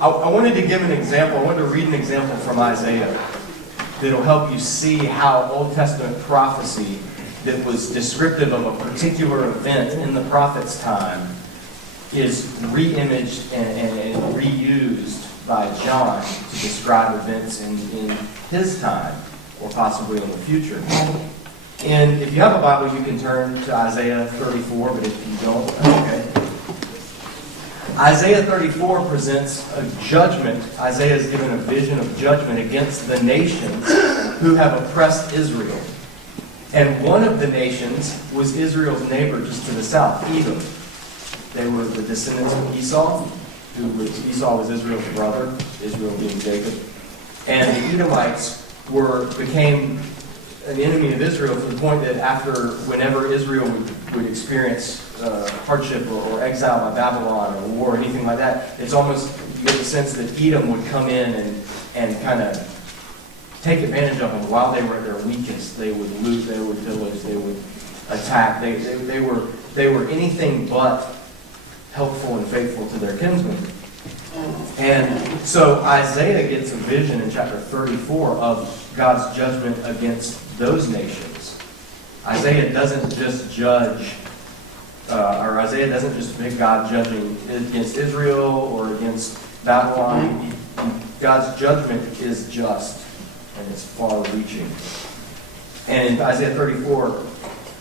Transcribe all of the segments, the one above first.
I wanted to give an example. I wanted to read an example from Isaiah that'll help you see how Old Testament prophecy that was descriptive of a particular event in the prophet's time is re-imaged and reused by John to describe events in his time, or possibly in the future. And if you have a Bible, you can turn to Isaiah 34, but if you don't, okay. Isaiah 34 presents a judgment. Isaiah is given a vision of judgment against the nations who have oppressed Israel. And one of the nations was Israel's neighbor just to the south, Edom. They were the descendants of Esau, Esau was Israel's brother, Israel being Jacob. And the Edomites became an enemy of Israel to the point that whenever Israel would experience hardship or exile by Babylon or war or anything like that, it's almost, you get the sense that Edom would come in and kind of take advantage of them while they were at their weakest. They would loot, they would pillage, they would attack. They were anything but helpful and faithful to their kinsmen. And so Isaiah gets a vision in chapter 34 of God's judgment against those nations. Isaiah doesn't just pick God judging against Israel or against Babylon. God's judgment is just, and it's far-reaching. And in Isaiah 34,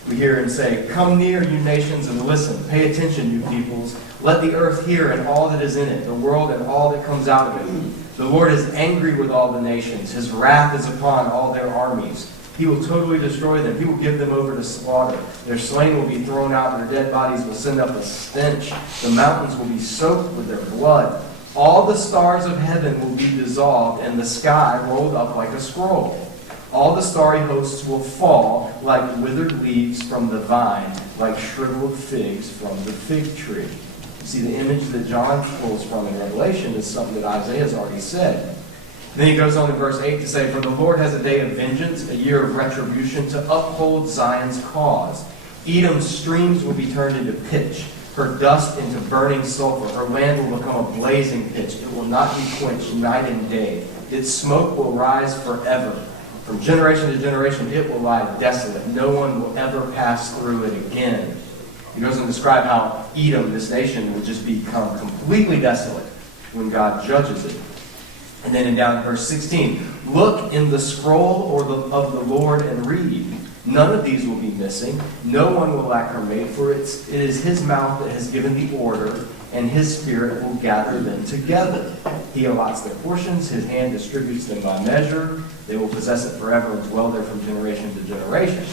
we hear him say, "Come near, you nations, and listen. Pay attention, you peoples. Let the earth hear and all that is in it, the world and all that comes out of it. The Lord is angry with all the nations. His wrath is upon all their armies. He will totally destroy them. He will give them over to slaughter. Their slain will be thrown out, and their dead bodies will send up a stench. The mountains will be soaked with their blood. All the stars of heaven will be dissolved, and the sky rolled up like a scroll. All the starry hosts will fall like withered leaves from the vine, like shriveled figs from the fig tree." You see, the image that John pulls from in Revelation is something that Isaiah has already said. Then he goes on in verse 8 to say, "For the Lord has a day of vengeance, a year of retribution, to uphold Zion's cause. Edom's streams will be turned into pitch, her dust into burning sulfur. Her land will become a blazing pitch. It will not be quenched night and day. Its smoke will rise forever. From generation to generation, it will lie desolate. No one will ever pass through it again." He goes on to describe how Edom, this nation, will just become completely desolate when God judges it. And then down in verse 16, "Look in the scroll of the Lord and read. None of these will be missing. No one will lack her mate, for it is his mouth that has given the order, and his spirit will gather them together. He allots their portions. His hand distributes them by measure. They will possess it forever and dwell there from generation to generation."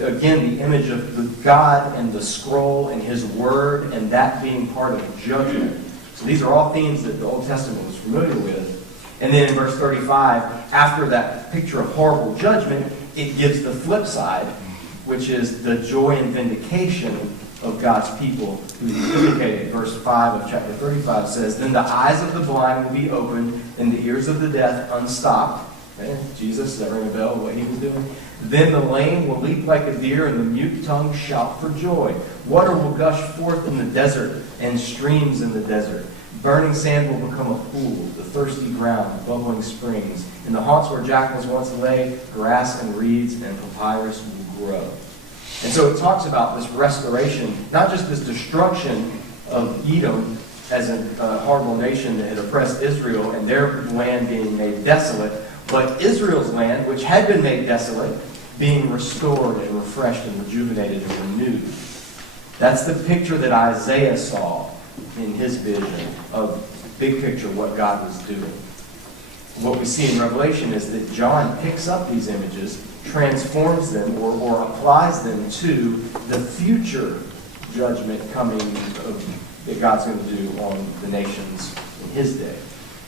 Again, the image of the God and the scroll and his word, and that being part of judgment. So these are all themes that the Old Testament was familiar with. And then in verse 35, after that picture of horrible judgment, it gives the flip side, which is the joy and vindication of God's people who he vindicated. Verse 5 of chapter 35 says, "Then the eyes of the blind will be opened, and the ears of the deaf unstopped." Okay? Jesus, does that ring a bell, what he was doing? "Then the lame will leap like a deer, and the mute tongue shout for joy. Water will gush forth in the desert, and streams in the desert. Burning sand will become a pool, the thirsty ground, bubbling springs. In the haunts where jackals once lay, grass and reeds and papyrus will grow." And so it talks about this restoration, not just this destruction of Edom as a horrible nation that had oppressed Israel and their land being made desolate, but Israel's land, which had been made desolate, being restored and refreshed and rejuvenated and renewed. That's the picture that Isaiah saw in his vision of big picture what God was doing. What we see in Revelation is that John picks up these images, transforms them, or applies them to the future judgment coming that God's going to do on the nations in his day.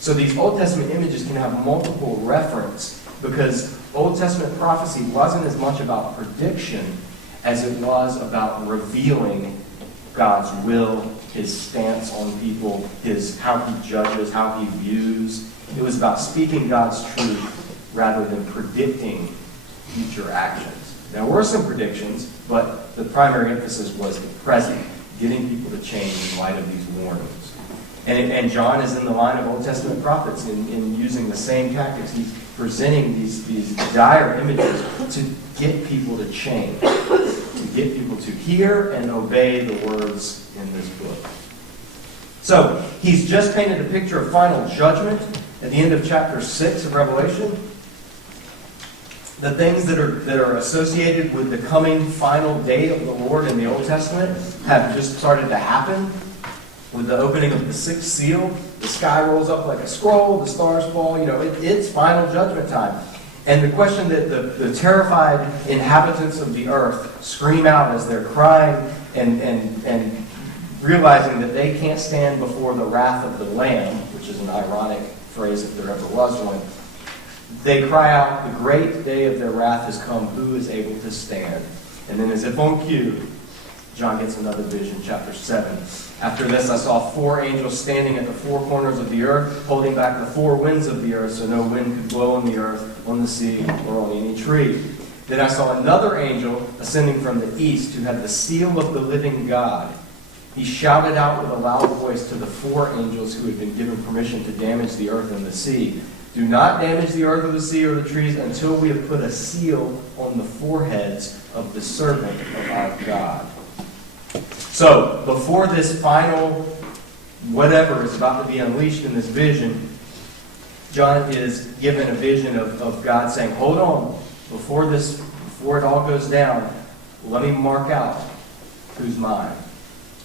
So these Old Testament images can have multiple reference because Old Testament prophecy wasn't as much about prediction as it was about revealing God's will, his stance on people, how he judges, how he views. It was about speaking God's truth rather than predicting future actions. There were some predictions, but the primary emphasis was the present, getting people to change in light of these warnings. And John is in the line of Old Testament prophets in using the same tactics. He's presenting these dire images to get people to change, to get people to hear and obey the words in this book. So, he's just painted a picture of final judgment at the end of chapter 6 of Revelation. The things that are associated with the coming final day of the Lord in the Old Testament have just started to happen. With the opening of the sixth seal, the sky rolls up like a scroll, the stars fall, it's final judgment time. And the question that the terrified inhabitants of the earth scream out as they're crying and realizing that they can't stand before the wrath of the Lamb, which is an ironic phrase if there ever was one, they cry out, the great day of their wrath has come, who is able to stand? And then as if on cue, John gets another vision, chapter 7. After this, I saw 4 angels standing at the 4 corners of the earth, holding back the 4 winds of the earth, so no wind could blow on the earth, on the sea, or on any tree. Then I saw another angel ascending from the east, who had the seal of the living God. He shouted out with a loud voice to the 4 angels who had been given permission to damage the earth and the sea. Do not damage the earth or the sea or the trees until we have put a seal on the foreheads of the servant of our God. So, before this final whatever is about to be unleashed in this vision, John is given a vision of God saying, hold on, before it all goes down, let me mark out who's mine.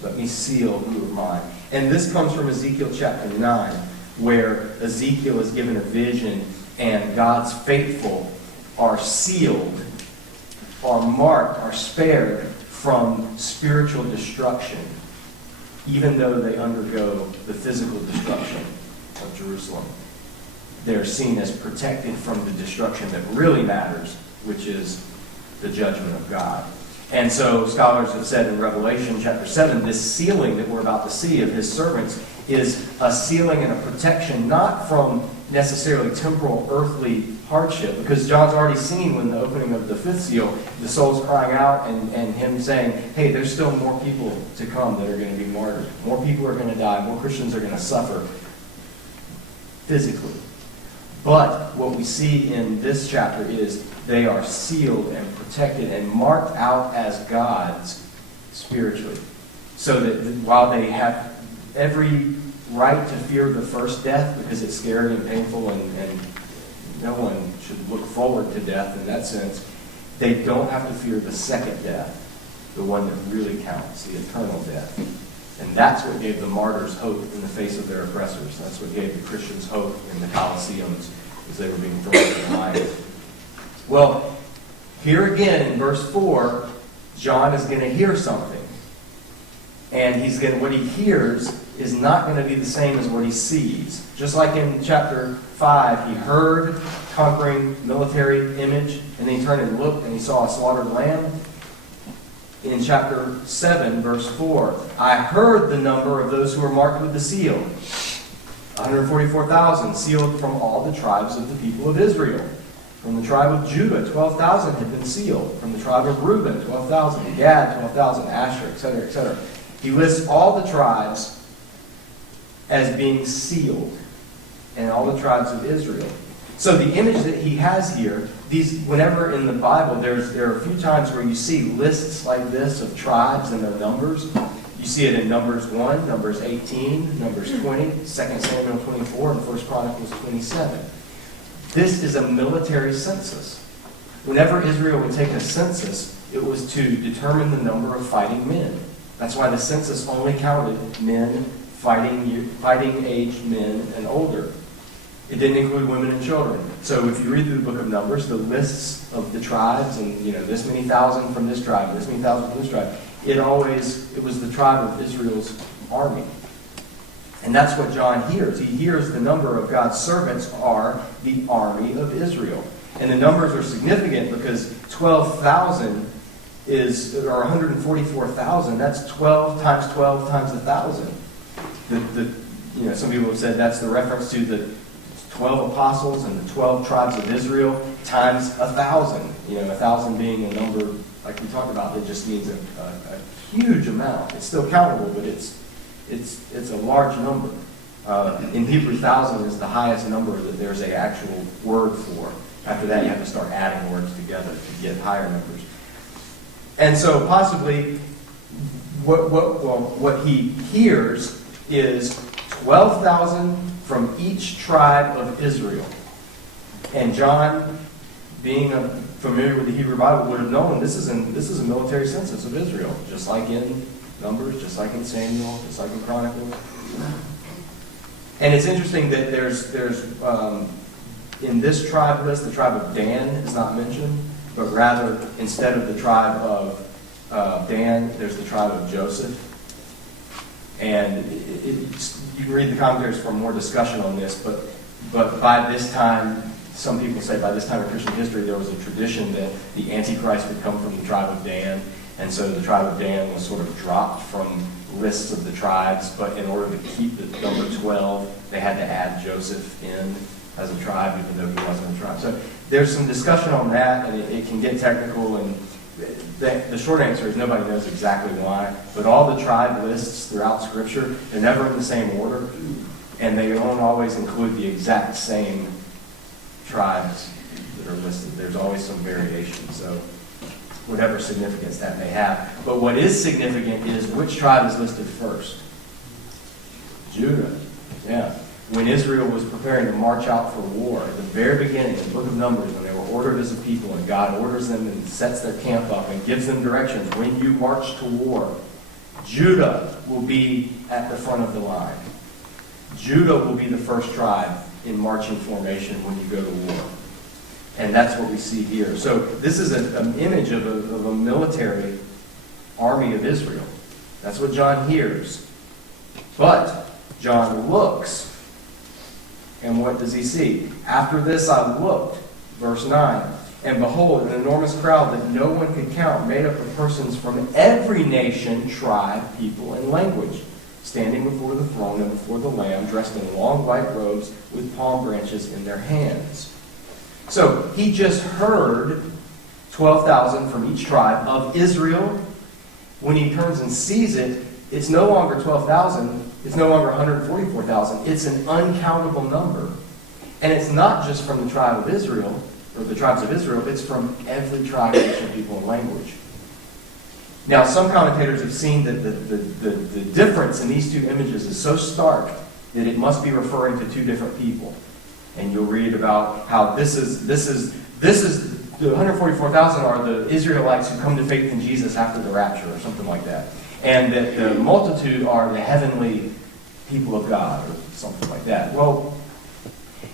Let me seal who are mine. And this comes from Ezekiel chapter 9, where Ezekiel is given a vision and God's faithful are sealed, are marked, are spared from spiritual destruction, even though they undergo the physical destruction of Jerusalem. They're seen as protected from the destruction that really matters, which is the judgment of God. And so scholars have said in Revelation chapter 7, this sealing that we're about to see of his servants is a sealing and a protection not from necessarily temporal earthly hardship, because John's already seen when the opening of the 5th seal, the souls crying out and him saying, hey, there's still more people to come that are going to be martyred. More people are going to die. More Christians are going to suffer physically. But what we see in this chapter is they are sealed and protected and marked out as God's spiritually. So that while they have every right to fear the first death because it's scary and painful and no one should look forward to death in that sense, they don't have to fear the second death, the one that really counts, the eternal death. And that's what gave the martyrs hope in the face of their oppressors. That's what gave the Christians hope in the Colosseums as they were being thrown into the lions. Well, here again in verse 4, John is going to hear something. And what he hears is not going to be the same as what he sees. Just like in chapter 5, he heard conquering military image, and then he turned and looked and he saw a slaughtered lamb. In chapter 7, verse 4, I heard the number of those who were marked with the seal. 144,000 sealed from all the tribes of the people of Israel. From the tribe of Judah, 12,000 had been sealed. From the tribe of Reuben, 12,000. Gad, 12,000. Asher, etc., etc. He lists all the tribes as being sealed, and all the tribes of Israel. So the image that he has here, whenever in the Bible, there are a few times where you see lists like this of tribes and their numbers. You see it in Numbers 1, Numbers 18, Numbers 20, 2 Samuel 24, and 1 Chronicles 27. This is a military census. Whenever Israel would take a census, it was to determine the number of fighting men. That's why the census only counted men, fighting-aged men and older. It didn't include women and children. So if you read through the book of Numbers, the lists of the tribes, and this many thousand from this tribe, this many thousand from this tribe, it was the tribe of Israel's army. And that's what John hears. He hears the number of God's servants are the army of Israel. And the numbers are significant because 12,000 or 144,000, that's 12 times 12 times 1,000. Some people have said that's the reference to the 12 apostles and the 12 tribes of Israel times 1,000. 1,000 being a number, like we talked about, that just means a huge amount. It's still countable, but it's a large number. In Hebrew, 1,000 is the highest number that there's an actual word for. After that, you have to start adding words together to get higher numbers. And so possibly what he hears is 12,000 from each tribe of Israel. And John, being familiar with the Hebrew Bible, would have known this is a military census of Israel, just like in Numbers, just like in Samuel, just like in Chronicles. And it's interesting that there's in this tribe list, the tribe of Dan is not mentioned, but rather instead of the tribe of Dan, there's the tribe of Joseph. And you can read the commentaries for more discussion on this, but by this time, some people say by this time in Christian history, there was a tradition that the Antichrist would come from the tribe of Dan, and so the tribe of Dan was sort of dropped from lists of the tribes, but in order to keep the number 12, they had to add Joseph in as a tribe, even though he wasn't a tribe. So there's some discussion on that, and it can get technical, and the short answer is nobody knows exactly why, but all the tribe lists throughout Scripture, they're never in the same order, and they don't always include the exact same tribes that are listed. There's always some variation, so whatever significance that may have. But what is significant is which tribe is listed first. Judah. Yeah. When Israel was preparing to march out for war, at the very beginning, in the book of Numbers, when they were ordered as a people, and God orders them and sets their camp up and gives them directions, when you march to war, Judah will be at the front of the line. Judah will be the first tribe in marching formation when you go to war. And that's what we see here. So this is an image of a military army of Israel. That's what John hears. But John looks. And what does he see? After this I looked, verse 9, and behold, an enormous crowd that no one could count, made up of persons from every nation, tribe, people, and language, standing before the throne and before the Lamb, dressed in long white robes with palm branches in their hands. So he just heard 12,000 from each tribe of Israel. When he turns and sees it, it's no longer 12,000. It's no longer 144,000. It's an uncountable number. And it's not just from the tribe of Israel, or the tribes of Israel. It's from every tribe, nation, people, and language. Now, some commentators have seen that the difference in these two images is so stark that it must be referring to two different people. And you'll read about how this is the 144,000 are the Israelites who come to faith in Jesus after the rapture, or something like that. And that the multitude are the heavenly people of God, or something like that. Well,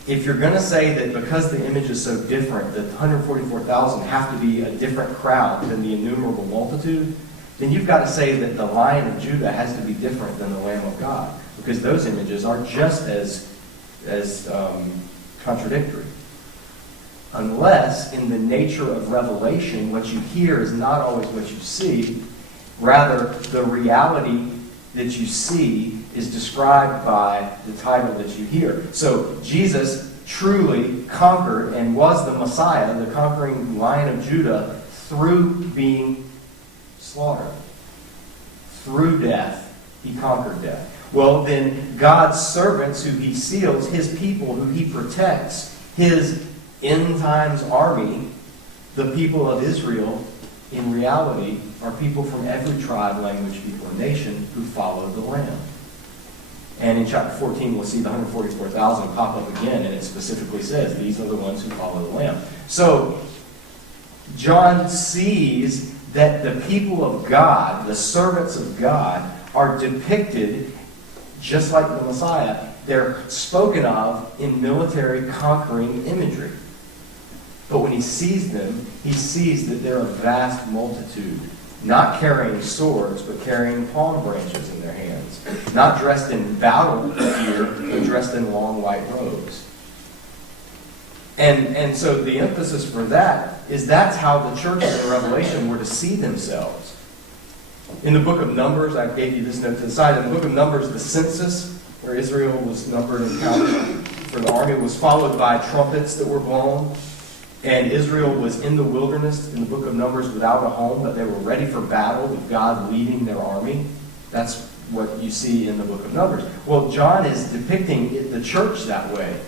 if you're going to say that because the image is so different, that 144,000 have to be a different crowd than the innumerable multitude, then you've got to say that the Lion of Judah has to be different than the Lamb of God, because those images are just as contradictory. Unless, in the nature of revelation, what you hear is not always what you see. Rather, the reality that you see is described by the title that you hear. So, Jesus truly conquered and was the Messiah, the conquering Lion of Judah, through being slaughtered. Through death, he conquered death. Well, then God's servants who he seals, his people who he protects, his end times army, the people of Israel, in reality, are people from every tribe, language, people, and nation who follow the Lamb. And in chapter 14, we'll see the 144,000 pop up again, and it specifically says, these are the ones who follow the Lamb. So, John sees that the people of God, the servants of God, are depicted just like the Messiah. They're spoken of in military conquering imagery. But when he sees them, he sees that they're a vast multitude, not carrying swords, but carrying palm branches in their hands, not dressed in battle gear, but dressed in long white robes. And so the emphasis for that is that's how the churches in Revelation were to see themselves. In the book of Numbers, I gave you this note to the side, in the book of Numbers, the census, where Israel was numbered and counted for the army, was followed by trumpets that were blown. And Israel was in the wilderness in the book of Numbers without a home, but they were ready for battle with God leading their army. That's what you see in the book of Numbers. Well, John is depicting the church that way,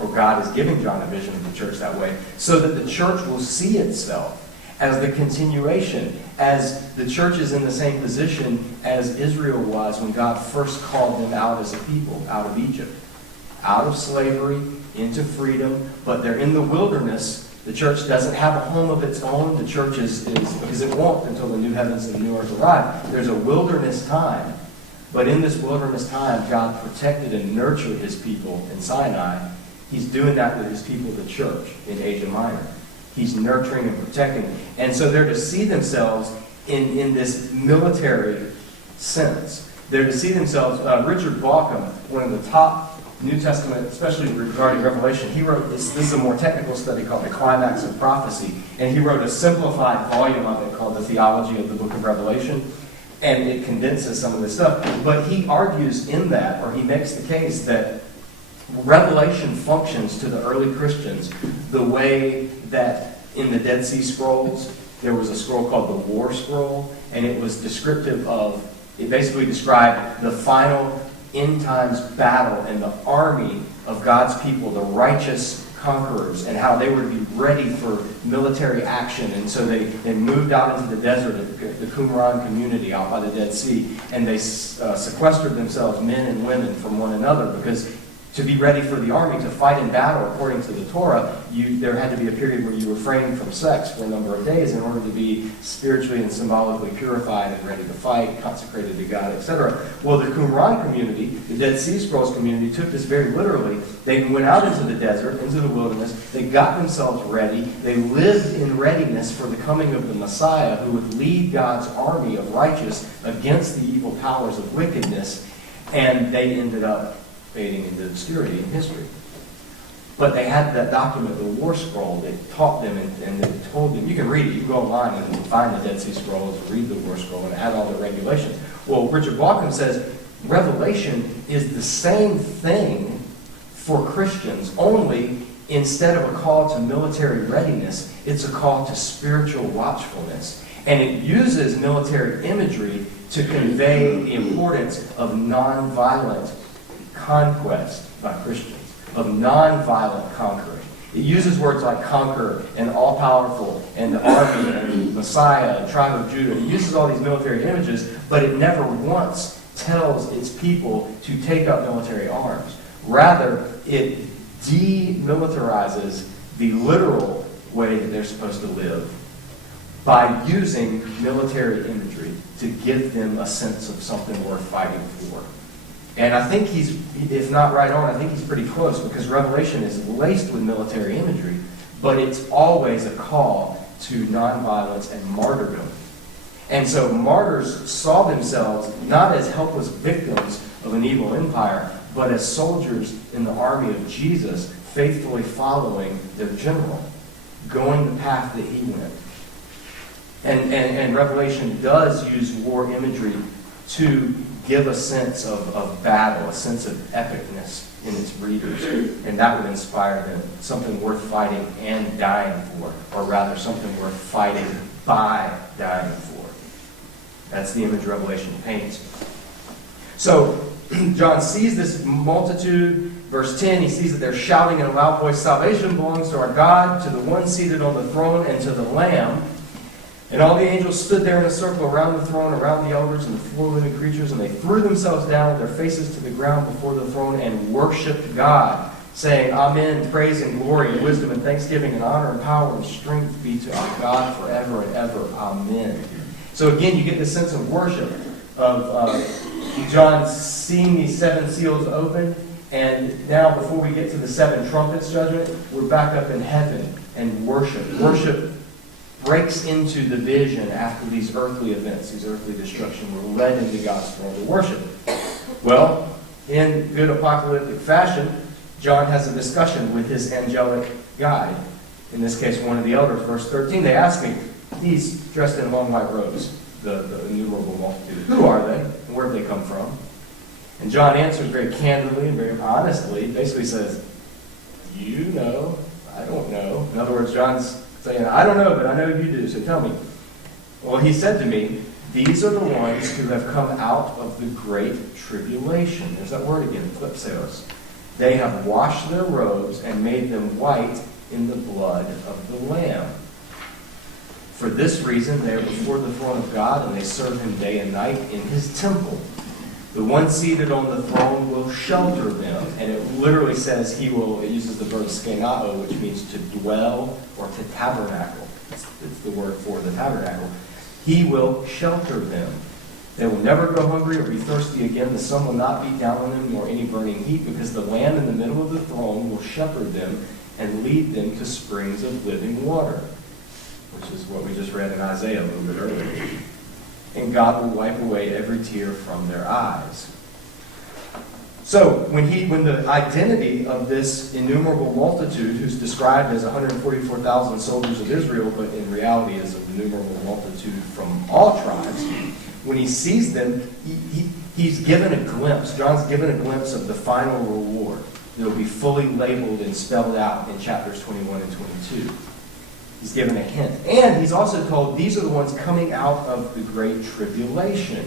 or God is giving John a vision of the church that way, so that the church will see itself as the continuation, as the church is in the same position as Israel was when God first called them out as a people, out of Egypt, out of slavery, into freedom, but they're in the wilderness. The church doesn't have a home of its own. The church is because it won't until the new heavens and the new earth arrive. There's a wilderness time. But in this wilderness time, God protected and nurtured his people in Sinai. He's doing that with his people, the church, in Asia Minor. He's nurturing and protecting. And so they're to see themselves in this military sense. They're to see themselves, Richard Bauckham, one of the top New Testament, especially regarding Revelation, he wrote this is a more technical study called The Climax of Prophecy, and he wrote a simplified volume of it called The Theology of the Book of Revelation, and it condenses some of this stuff. But he argues in that, or he makes the case that Revelation functions to the early Christians the way that in the Dead Sea Scrolls, there was a scroll called the War Scroll, and it was descriptive of, it basically described the final end times battle and the army of God's people, the righteous conquerors, and how they were to be ready for military action. And so they moved out into the desert, the Qumran community out by the Dead Sea, and they sequestered themselves, men and women, from one another, because to be ready for the army, to fight in battle according to the Torah, there had to be a period where you refrained from sex for a number of days in order to be spiritually and symbolically purified and ready to fight, consecrated to God, etc. Well, the Qumran community, the Dead Sea Scrolls community, took this very literally. They went out into the desert, into the wilderness. They got themselves ready. They lived in readiness for the coming of the Messiah, who would lead God's army of righteous against the evil powers of wickedness, and they ended up fading into obscurity in history. But they had that document, the War Scroll, that taught them and that told them, you can read it, you can go online and find the Dead Sea Scrolls, read the War Scroll, and it had all the regulations. Well, Richard Bauckham says Revelation is the same thing for Christians, only instead of a call to military readiness, it's a call to spiritual watchfulness. And it uses military imagery to convey the importance of nonviolent conquest by Christians, of nonviolent conquering. It uses words like conquer and all-powerful and the army and Messiah and tribe of Judah. It uses all these military images, but it never once tells its people to take up military arms. Rather, it demilitarizes the literal way that they're supposed to live by using military imagery to give them a sense of something worth fighting for. And I think he's, if not right on, I think he's pretty close, because Revelation is laced with military imagery, but it's always a call to nonviolence and martyrdom. And so martyrs saw themselves not as helpless victims of an evil empire, but as soldiers in the army of Jesus, faithfully following their general, going the path that he went. And Revelation does use war imagery to give a sense of battle, a sense of epicness in its readers, and that would inspire them, something worth fighting and dying for, or rather something worth fighting by dying for. That's the image Revelation paints. So John sees this multitude. Verse 10, he sees that they're shouting in a loud voice, "Salvation belongs to our God, to the one seated on the throne, and to the Lamb." And all the angels stood there in a circle around the throne, around the elders and the four living creatures, and they threw themselves down with their faces to the ground before the throne and worshipped God, saying, "Amen, praise and glory and wisdom and thanksgiving and honor and power and strength be to our God forever and ever. Amen." So again, you get this sense of worship, of John seeing these seven seals open, and now before we get to the seven trumpets judgment, we're back up in heaven and worship. Worship breaks into the vision after these earthly events, these earthly destruction. We're led into God's throne to worship. Well, in good apocalyptic fashion, John has a discussion with his angelic guide, in this case one of the elders. Verse 13, they ask me, these dressed in long white robes, the innumerable multitude, who are they and where have they come from? And John answers very candidly and very honestly, basically says, "You know, I don't know." In other words, John's saying, "I don't know, but I know you do, so tell me." Well, he said to me, These are the ones who have come out of the great tribulation. There's that word again, flipseos. They have washed their robes and made them white in the blood of the Lamb. For this reason, they are before the throne of God, and they serve him day and night in his temple. The one seated on the throne will shelter them. And it literally says he will, it uses the verb skenao, which means to dwell or to tabernacle. It's the word for the tabernacle. He will shelter them. They will never go hungry or be thirsty again. The sun will not beat down on them, nor any burning heat, because the Lamb in the middle of the throne will shepherd them and lead them to springs of living water, which is what we just read in Isaiah a little bit earlier. And God will wipe away every tear from their eyes. So, when the identity of this innumerable multitude, who's described as 144,000 soldiers of Israel, but in reality is an innumerable multitude from all tribes, when he sees them, he's given a glimpse. John's given a glimpse of the final reward that will be fully labeled and spelled out in chapters 21 and 22. He's given a hint. And he's also told these are the ones coming out of the great tribulation.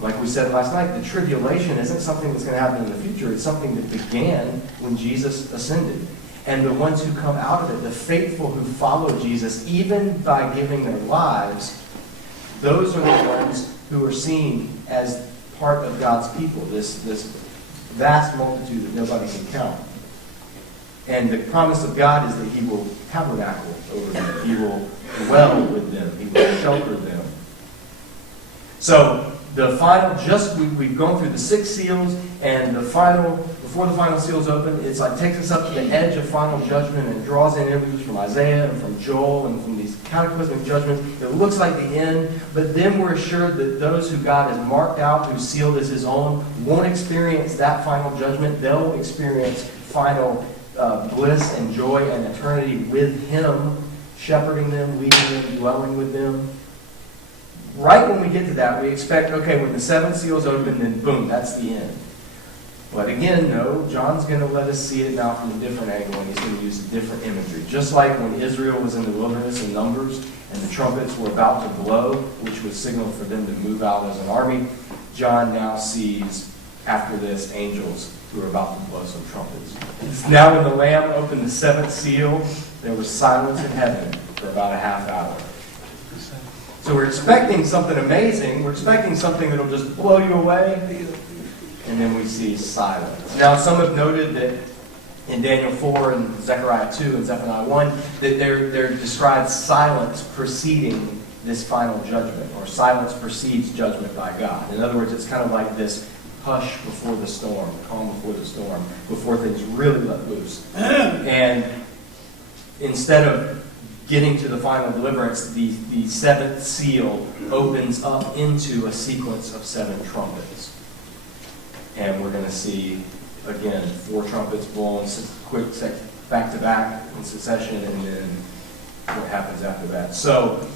Like we said last night, the tribulation isn't something that's going to happen in the future. It's something that began when Jesus ascended. And the ones who come out of it, the faithful who follow Jesus, even by giving their lives, those are the ones who are seen as part of God's people, this vast multitude that nobody can count. And the promise of God is that he will tabernacle over them. He will dwell with them. He will shelter them. So, the final, we've gone through the 6 seals, and before the final seals open, it's like takes us up to the edge of final judgment and draws in images from Isaiah and from Joel and from these cataclysmic judgments. It looks like the end, but then we're assured that those who God has marked out, who sealed as his own, won't experience that final judgment. They'll experience final bliss and joy and eternity with him, shepherding them, leading them, dwelling with them. Right when we get to that, we expect, okay, when the 7 seals open, then boom, that's the end. But again, no, John's going to let us see it now from a different angle, and he's going to use a different imagery. Just like when Israel was in the wilderness in Numbers, and the trumpets were about to blow, which was signal for them to move out as an army, John now sees, after this, angels who are about to blow some trumpets. Now when the Lamb opened the 7th seal, there was silence in heaven for about a half hour. So we're expecting something amazing. We're expecting something that'll just blow you away. And then we see silence. Now, some have noted that in Daniel 4 and Zechariah 2 and Zephaniah 1, that there described silence preceding this final judgment, or silence precedes judgment by God. In other words, it's kind of like this hush before the storm, calm before the storm, before things really let loose. And instead of getting to the final deliverance, the 7th seal opens up into a sequence of 7 trumpets. And we're going to see, again, 4 trumpets blowing quick back-to-back in succession, and then what happens after that. So,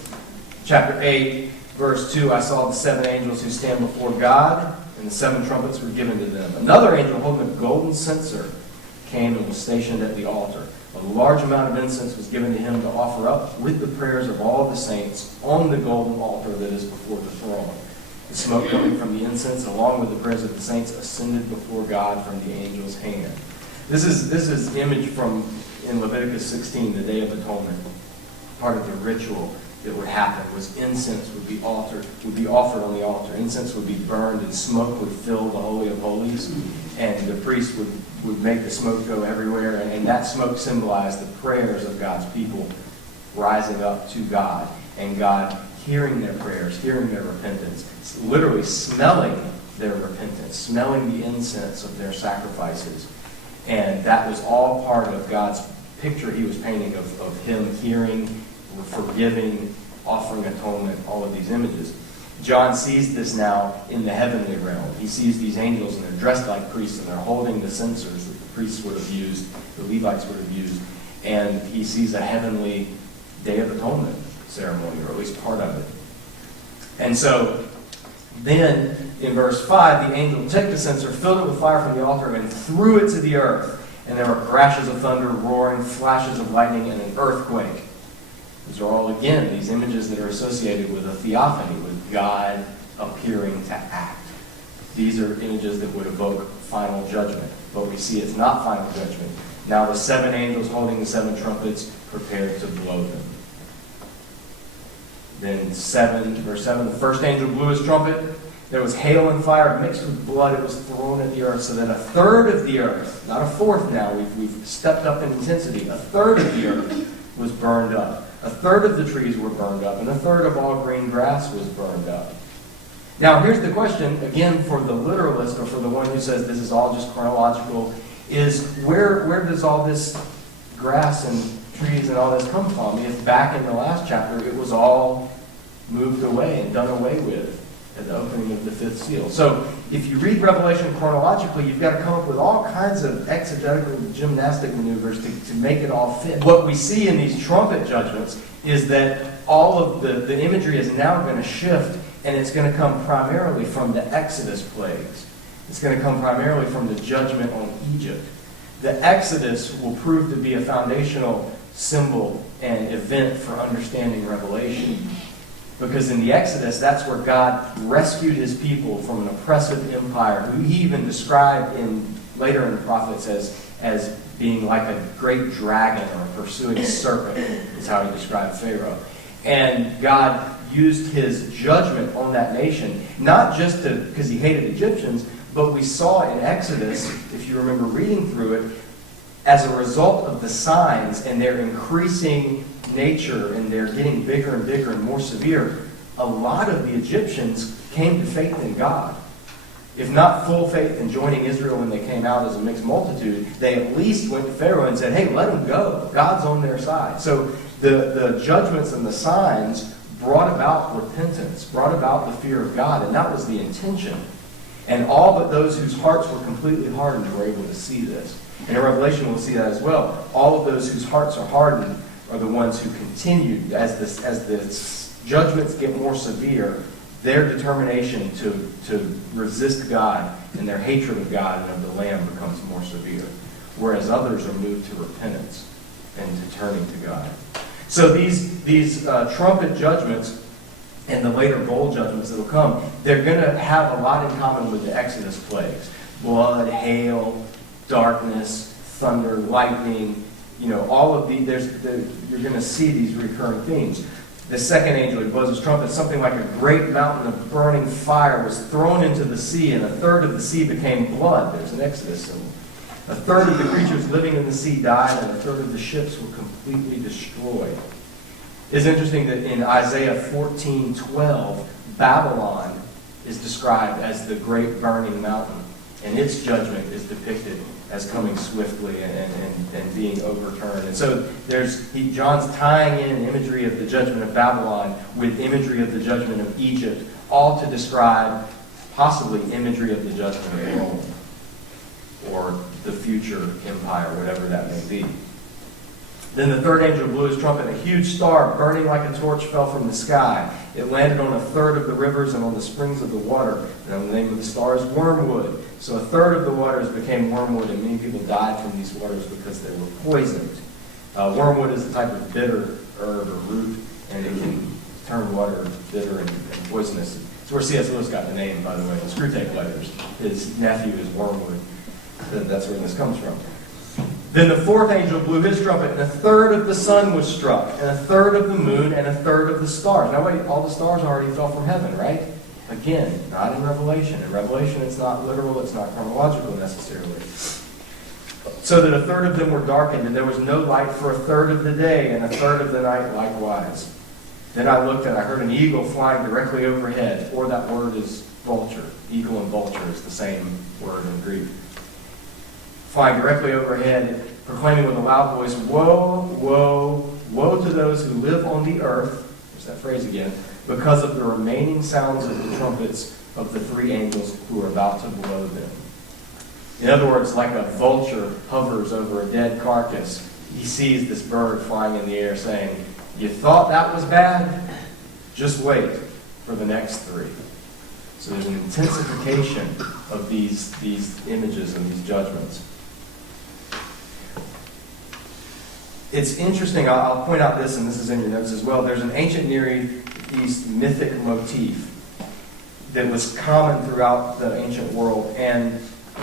chapter 8, verse 2, I saw the 7 angels who stand before God, and the 7 trumpets were given to them. Another angel holding a golden censer came and was stationed at the altar. A large amount of incense was given to him to offer up with the prayers of all the saints on the golden altar that is before the throne. The smoke coming from the incense, along with the prayers of the saints, ascended before God from the angel's hand. This is image from in Leviticus 16, the Day of Atonement. Part of the ritual that would happen was incense would be offered on the altar. Incense would be burned, and smoke would fill the Holy of Holies, and the priest would make the smoke go everywhere, and that smoke symbolized the prayers of God's people rising up to God, and God hearing their prayers, hearing their repentance, literally smelling their repentance, smelling the incense of their sacrifices. And that was all part of God's picture he was painting of him hearing, forgiving, offering atonement, all of these images. John sees this now in the heavenly realm. He sees these angels, and they're dressed like priests, and they're holding the censers that the priests would have used, the Levites would have used. And he sees a heavenly Day of Atonement ceremony, or at least part of it. And so, then, in verse 5, the angel took the censer, filled it with fire from the altar, and threw it to the earth. And there were crashes of thunder, roaring, flashes of lightning, and an earthquake. These are all, again, these images that are associated with a theophany, with God appearing to act. These are images that would evoke final judgment. But we see it's not final judgment. Now the 7 angels holding the 7 trumpets prepared to blow them. Then verse 7, the first angel blew his trumpet. There was hail and fire mixed with blood. It was thrown at the earth, so that a third of the earth, not a fourth now, we've stepped up in intensity, a third of the earth was burned up. A third of the trees were burned up, and a third of all green grass was burned up. Now, here's the question, again, for the literalist, or for the one who says this is all just chronological, is where does all this grass and trees and all this come from? If back in the last chapter it was all moved away and done away with at the opening of the 5th seal. So if you read Revelation chronologically, you've got to come up with all kinds of exegetical gymnastic maneuvers to make it all fit. What we see in these trumpet judgments is that all of the imagery is now going to shift, and it's going to come primarily from the Exodus plagues. It's going to come primarily from the judgment on Egypt. The Exodus will prove to be a foundational symbol and event for understanding Revelation. Because in the Exodus, that's where God rescued his people from an oppressive empire, who he even described later in the prophets as being like a great dragon or a pursuing serpent, is how he described Pharaoh. And God used his judgment on that nation, not just because he hated Egyptians, but we saw in Exodus, if you remember reading through it, as a result of the signs and their increasing nature and their getting bigger and bigger and more severe, a lot of the Egyptians came to faith in God. If not full faith in joining Israel when they came out as a mixed multitude, they at least went to Pharaoh and said, hey, let them go. God's on their side. So the judgments and the signs brought about repentance, brought about the fear of God, and that was the intention. And all but those whose hearts were completely hardened were able to see this. And in Revelation we'll see that as well. All of those whose hearts are hardened are the ones who continued, as the judgments get more severe, their determination to resist God and their hatred of God and of the Lamb becomes more severe. Whereas others are moved to repentance and to turning to God. So these trumpet judgments and the later bowl judgments that will come, they're going to have a lot in common with the Exodus plagues. Blood, hail, darkness, thunder, lightning, all of these, you're going to see these recurring themes. The second angel, he blows his trumpet, something like a great mountain of burning fire was thrown into the sea, and a third of the sea became blood. There's an Exodus symbol. A third of the creatures living in the sea died, and a third of the ships were completely destroyed. It's interesting that in Isaiah 14:12, Babylon is described as the great burning mountain, and its judgment is depicted as coming swiftly and being overturned. And so John's tying in imagery of the judgment of Babylon with imagery of the judgment of Egypt, all to describe possibly imagery of the judgment of Rome or the future empire, whatever that may be. Then the third angel blew his trumpet, and a huge star burning like a torch fell from the sky. It landed on a third of the rivers and on the springs of the water. And the name of the star is wormwood. So a third of the waters became wormwood, and many people died from these waters because they were poisoned. Wormwood is a type of bitter herb or root, and it can turn water bitter and poisonous. It's where C.S. Lewis got the name, by the way, the Screwtape Letters. His nephew is wormwood. That's where this comes from. Then the fourth angel blew his trumpet, and a third of the sun was struck, and a third of the moon, and a third of the stars. Now wait, all the stars already fell from heaven, right? Again, not in Revelation. In Revelation, it's not literal, it's not chronological necessarily. So that a third of them were darkened, and there was no light for a third of the day, and a third of the night likewise. Then I looked, and I heard an eagle flying directly overhead, or that word is vulture. Eagle and vulture is the same word in Greek. Flying directly overhead, proclaiming with a loud voice, "Woe, woe, woe to those who live on the earth," there's that phrase again, "because of the remaining sounds of the trumpets of the three angels who are about to blow them." In other words, like a vulture hovers over a dead carcass, he sees this bird flying in the air saying, "You thought that was bad? Just wait for the next three." So there's an intensification of these images and these judgments. It's interesting, I'll point out this, and this is in your notes as well. There's an ancient Near East mythic motif that was common throughout the ancient world, and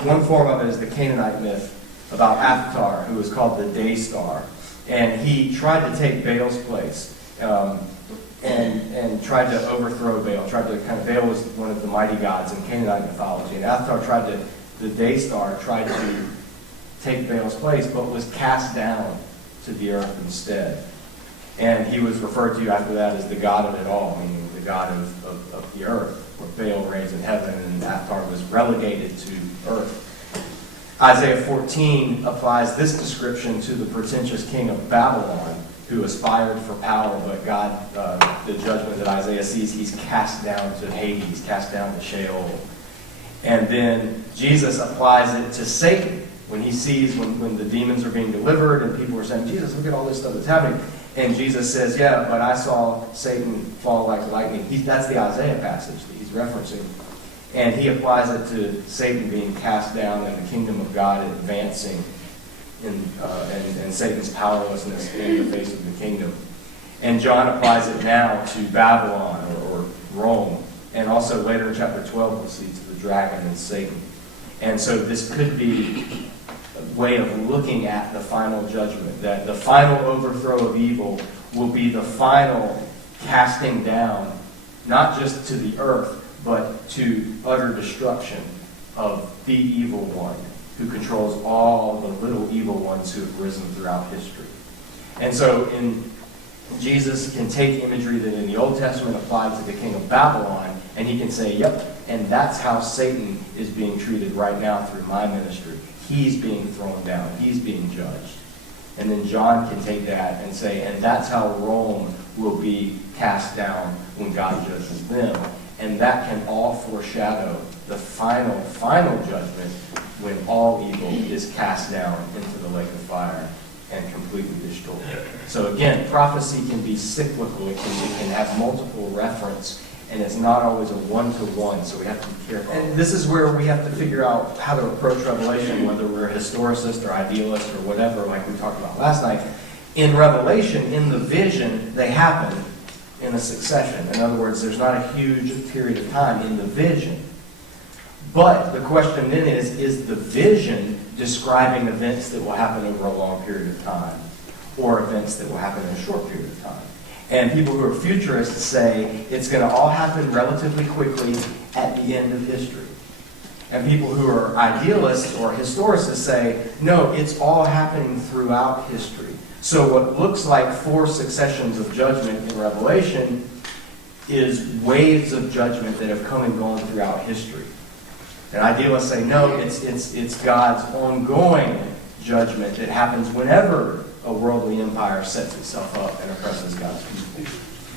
one form of it is the Canaanite myth about Aptar, who was called the day star, and he tried to take Baal's place, and tried to overthrow Baal. Baal was one of the mighty gods in Canaanite mythology, and Aptar the day star tried to take Baal's place, but was cast down to the earth instead. And he was referred to after that as the god of it all, meaning the god of the earth, where Baal reigns in heaven and Aptar was relegated to earth. Isaiah 14 applies this description to the pretentious king of Babylon, who aspired for power, but God, the judgment that Isaiah sees, he's cast down to Hades, cast down to Sheol. And then Jesus applies it to Satan when he sees when the demons are being delivered and people are saying, Jesus, look at all this stuff that's happening. And Jesus says, yeah, but I saw Satan fall like lightning. That's the Isaiah passage that he's referencing. And he applies it to Satan being cast down and the kingdom of God advancing and Satan's powerlessness in the face of the kingdom. And John applies it now to Babylon or Rome. And also later in chapter 12 we'll see to the dragon and Satan. And so this could be a way of looking at the final judgment, that the final overthrow of evil will be the final casting down, not just to the earth, but to utter destruction of the evil one who controls all the little evil ones who have risen throughout history. And so Jesus can take imagery that in the Old Testament applied to the king of Babylon, and he can say, yep, and that's how Satan is being treated right now through my ministry. He's being thrown down. He's being judged. And then John can take that and say, and that's how Rome will be cast down when God judges them. And that can all foreshadow the final judgment when all evil is cast down into the lake of fire and completely destroyed. So again, prophecy can be cyclical. It can have multiple reference, and it's not always a one-to-one, so we have to be careful. And this is where we have to figure out how to approach Revelation, whether we're a historicist or idealist or whatever, like we talked about last night. In Revelation, in the vision, they happen in a succession. In other words, there's not a huge period of time in the vision. But the question then is the vision describing events that will happen over a long period of time, or events that will happen in a short period of time? And people who are futurists say it's going to all happen relatively quickly at the end of history. And people who are idealists or historicists say, no, it's all happening throughout history. So what looks like 4 successions of judgment in Revelation is waves of judgment that have come and gone throughout history. And idealists say, no, it's God's ongoing judgment that happens whenever a worldly empire sets itself up and oppresses God's people.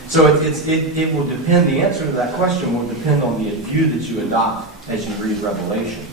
So it will depend, the answer to that question will depend on the view that you adopt as you read Revelation.